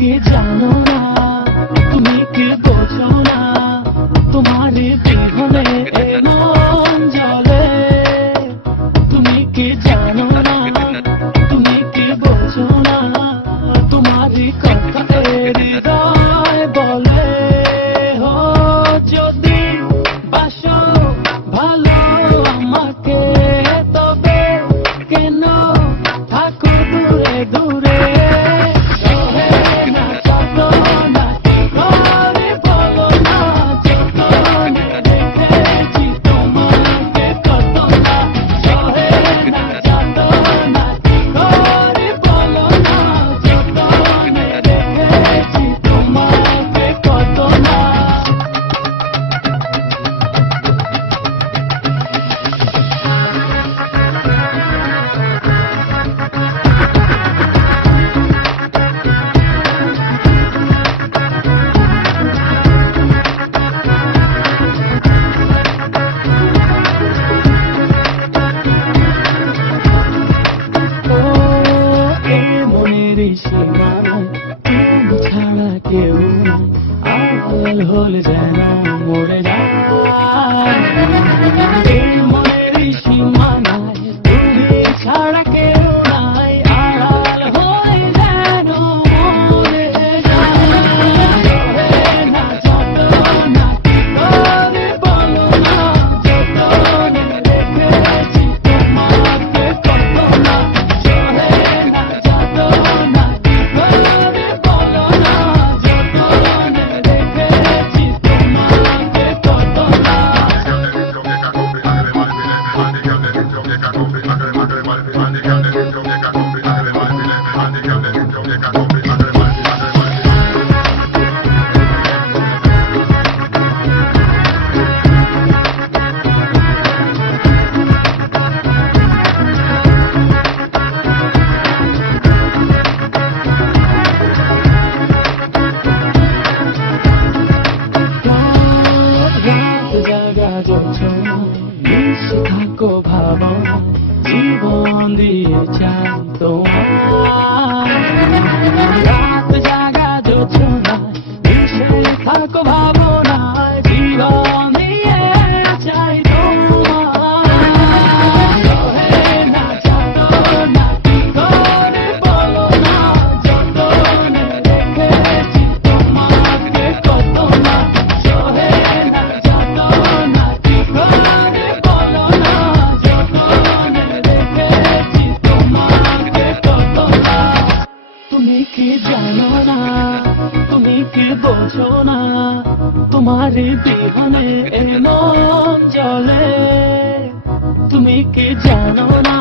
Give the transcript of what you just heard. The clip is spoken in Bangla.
কি জানো না, তুমি কি বোঝো না, তোমার বিহনে এ মন জ্বলে। তুমি কি জানো না, তুমি কি বোঝো না, তোমার কথা হৃদয় বলে। ও যদি বাসো ভালো আমাকে, তবে কেন থাকো দূরে দূরে। তুমি ছাড়া কেউ আড়াল হলে যেন মরে যায়। মনের সীমানায় তুমি ছাড়া কেউ নাই, আড়াল হয়ে যেন মরে যায়। না যত না করে বলো না, যতনে রেখেছি তোমাকে কত না। না যত না করে বলো না, যতনে রেখেছি তোমাকে কত না। থাকো ভাবনা, জীবন দিয়ে চাই তোমার। রাত জাগা যোচনা, মিশে থাকো ভাবনায়, জীবন দিয়ে চাই তোমার। না যত না করে বলো না, যতনে রেখেছি তোমাকে কত না। না যত না করে বলো না, যতনে রেখেছি তোমাকে কত না। তুমি কি জানো না, তুমি কি বোঝো না, তোমার বিহনে এ মন জ্বলে। তুমি কি জানো না,